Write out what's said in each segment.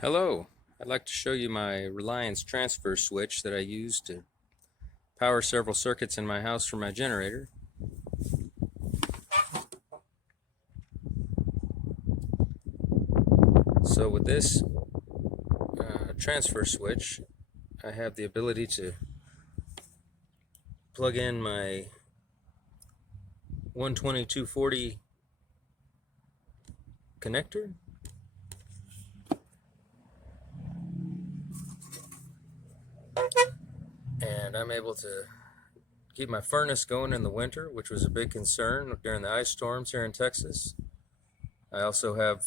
Hello, I'd like to show you my Reliance transfer switch that I use to power several circuits in my house for my generator. So with this transfer switch, I have the ability to plug in my 12240 connector, and I'm able to keep my furnace going in the winter, which was a big concern during the ice storms here in Texas. I also have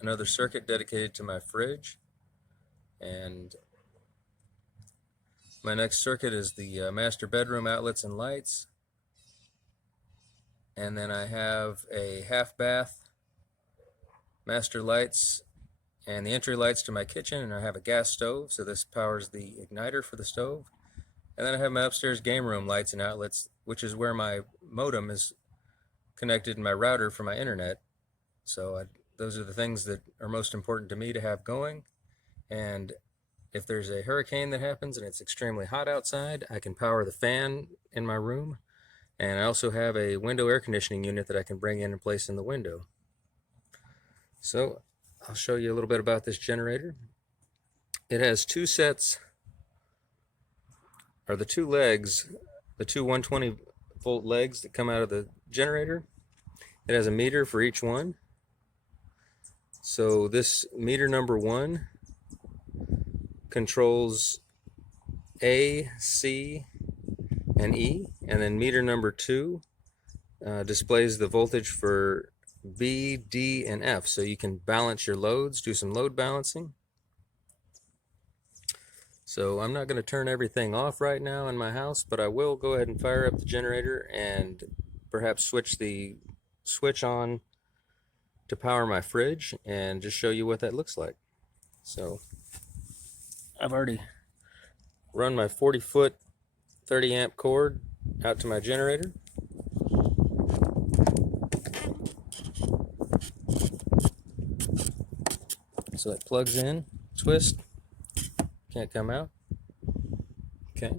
another circuit dedicated to my fridge, and my next circuit is the master bedroom outlets and lights. And then I have a half bath, master lights, and the entry lights to my kitchen, and I have a gas stove, so this powers the igniter for the stove. And then I have my upstairs game room lights and outlets, which is where my modem is connected and my router for my internet. So those are the things that are most important to me to have going. And if there's a hurricane that happens and it's extremely hot outside, I can power the fan in my room. And I also have a window air conditioning unit that I can bring in and place in the window. So I'll show you a little bit about this generator. It has two sets, or the two legs, the two 120 volt legs that come out of the generator. It has a meter for each one. So this meter number 1 controls A, C, and E, and then meter number 2 displays the voltage for B, D, and F, so you can balance your loads, do some load balancing. So I'm not going to turn everything off right now in my house, but I will go ahead and fire up the generator and perhaps switch the switch on to power my fridge and just show you what that looks like. So I've already run my 40-foot 30 amp cord out to my generator. So it plugs in, twist, can't come out. Okay.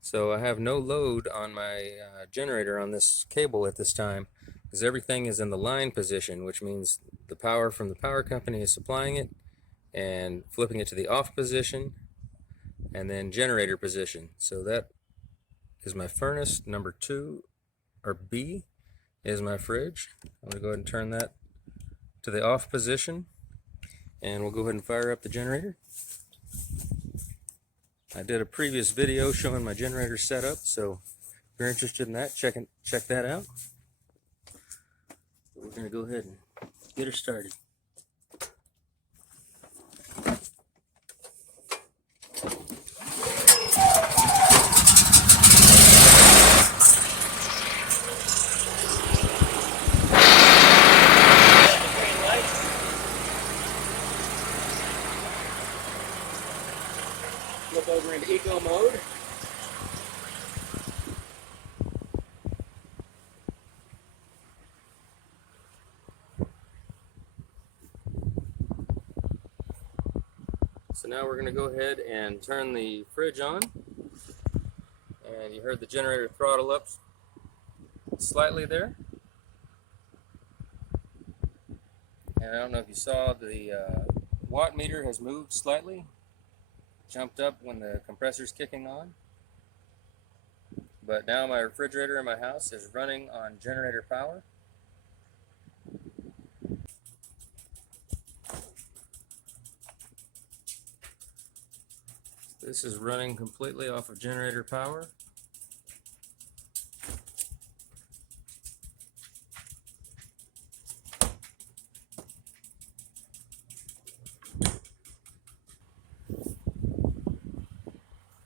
So I have no load on my generator on this cable at this time because everything is in the line position, which means the power from the power company is supplying it and flipping it to the off position and then generator position. So that is my furnace. Number 2, or B, is my fridge. I'm going to go ahead and turn that to the off position, and we'll go ahead and fire up the generator. I did a previous video showing my generator setup, so if you're interested in that, check that out. We're going to go ahead and get her started. Flip over into eco mode. So now we're going to go ahead and turn the fridge on. And you heard the generator throttle up slightly there. And I don't know if you saw, the watt meter has moved slightly. Jumped up when the compressor's kicking on. But now my refrigerator in my house is running on generator power. This is running completely off of generator power.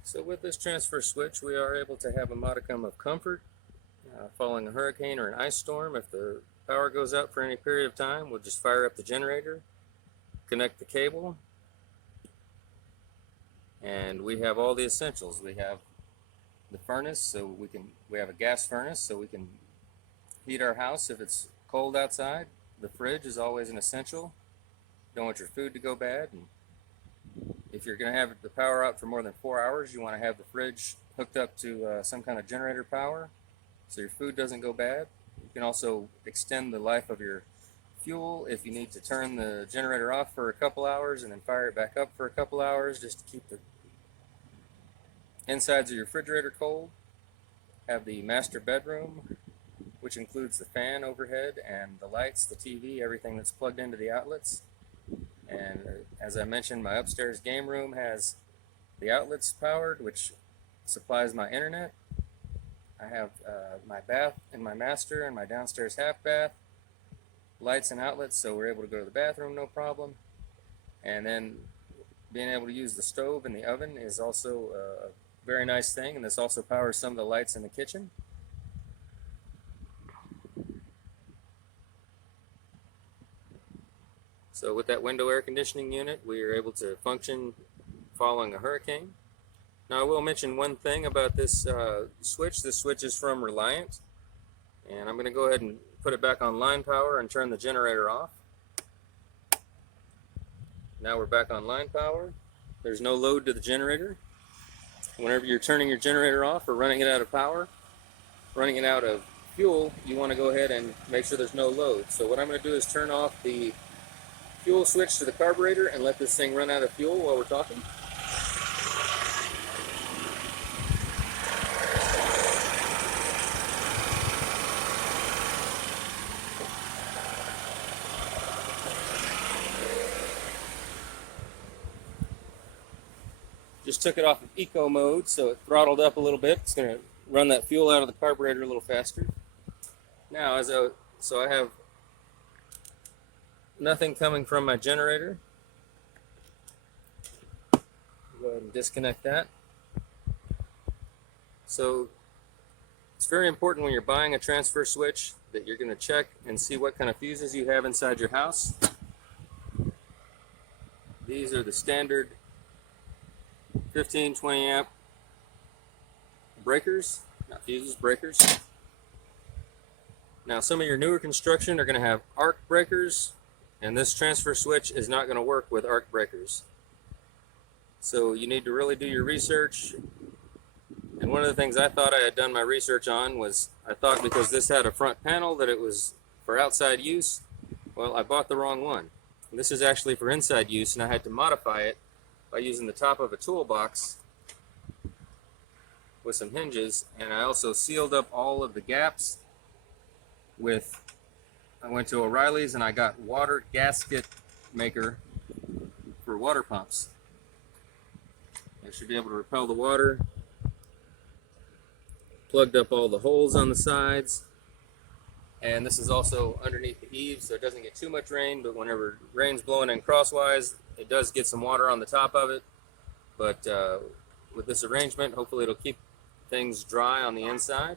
So with this transfer switch, we are able to have a modicum of comfort following a hurricane or an ice storm. If the power goes out for any period of time, we'll just fire up the generator, connect the cable, and we have all the essentials. We have the furnace, so we have a gas furnace, so we can heat our house if it's cold outside. The fridge is always an essential. don't want your food to go bad. And if you're going to have the power out for more than 4 hours, you want to have the fridge hooked up to some kind of generator power so your food doesn't go bad. You can also extend the life of your fuel if you need to turn the generator off for a couple hours and then fire it back up for a couple hours just to keep the insides of your refrigerator cold. Have the master bedroom, which includes the fan overhead and the lights, the TV, everything that's plugged into the outlets. And as I mentioned, my upstairs game room has the outlets powered, which supplies my internet. I have my bath in my master and my downstairs half bath, lights and outlets, so we're able to go to the bathroom no problem. And then being able to use the stove and the oven is also a very nice thing, and this also powers some of the lights in the kitchen. So with that window air conditioning unit, we are able to function following a hurricane. Now I will mention one thing about this switch. This switch is from Reliance, and I'm going to go ahead and put it back on line power and turn the generator off. Now we're back on line power. There's no load to the generator. Whenever you're turning your generator off or running it out of power, running it out of fuel, you want to go ahead and make sure there's no load. So what I'm going to do is turn off the fuel switch to the carburetor and let this thing run out of fuel while we're talking. Just took it off of eco mode, so it throttled up a little bit. It's going to run that fuel out of the carburetor a little faster. Now, so I have nothing coming from my generator. Go ahead and disconnect that. So it's very important when you're buying a transfer switch that you're going to check and see what kind of fuses you have inside your house. These are the standard 15-20 amp breakers, not fuses, breakers. Now some of your newer construction are going to have arc breakers, and this transfer switch is not going to work with arc breakers. So you need to really do your research. And one of the things I thought I had done my research on was, I thought because this had a front panel that it was for outside use. Well, I bought the wrong one. This is actually for inside use, and I had to modify it by using the top of a toolbox with some hinges, and I also sealed up all of the gaps with, I went to O'Reilly's and I got water gasket maker for water pumps. It should be able to repel the water. Plugged up all the holes on the sides, and this is also underneath the eaves, so it doesn't get too much rain, but whenever rain's blowing in crosswise, it does get some water on the top of it. But with this arrangement, hopefully it'll keep things dry on the inside.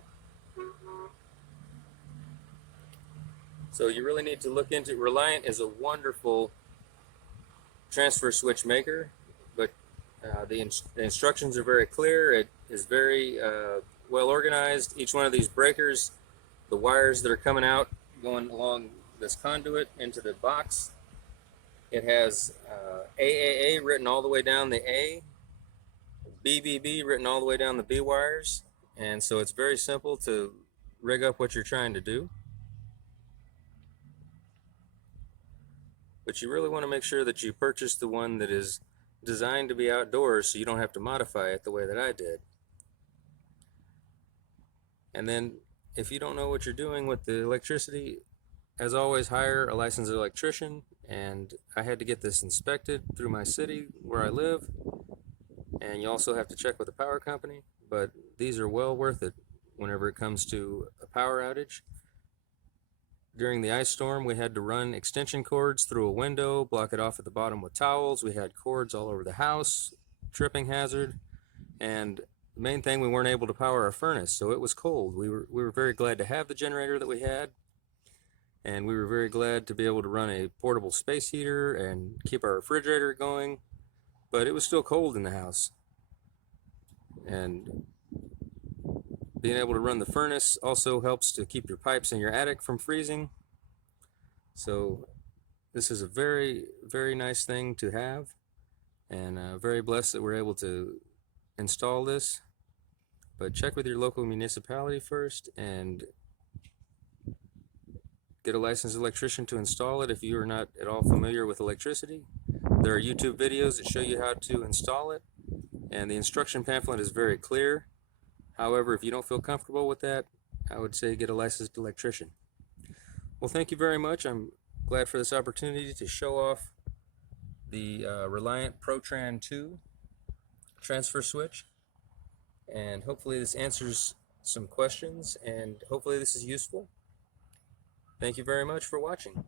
So you really need to look into, Reliant is a wonderful transfer switch maker, but the instructions are very clear. It is very well organized. Each one of these breakers, the wires that are coming out going along this conduit into the box, it has AAA written all the way down the A, BBB written all the way down the B wires, and so it's very simple to rig up what you're trying to do. But you really want to make sure that you purchase the one that is designed to be outdoors, so you don't have to modify it the way that I did. And then if you don't know what you're doing with the electricity, as always, hire a licensed electrician. And I had to get this inspected through my city where I live, and you also have to check with the power company, but these are well worth it whenever it comes to a power outage. During the ice storm, we had to run extension cords through a window, block it off at the bottom with towels. We had cords all over the house, tripping hazard, and the main thing, we weren't able to power our furnace, so it was cold. We were very glad to have the generator that we had, and we were very glad to be able to run a portable space heater and keep our refrigerator going, but it was still cold in the house. And being able to run the furnace also helps to keep your pipes in your attic from freezing. So This is a very, very nice thing to have, and very blessed that we're able to install this. But check with your local municipality first and get a licensed electrician to install it if you are not at all familiar with electricity. There are YouTube videos that show you how to install it, and the instruction pamphlet is very clear. However, if you don't feel comfortable with that, I would say get a licensed electrician. Well, thank you very much. I'm glad for this opportunity to show off the Reliant Protran 2 transfer switch, and hopefully this answers some questions, and hopefully this is useful. Thank you very much for watching.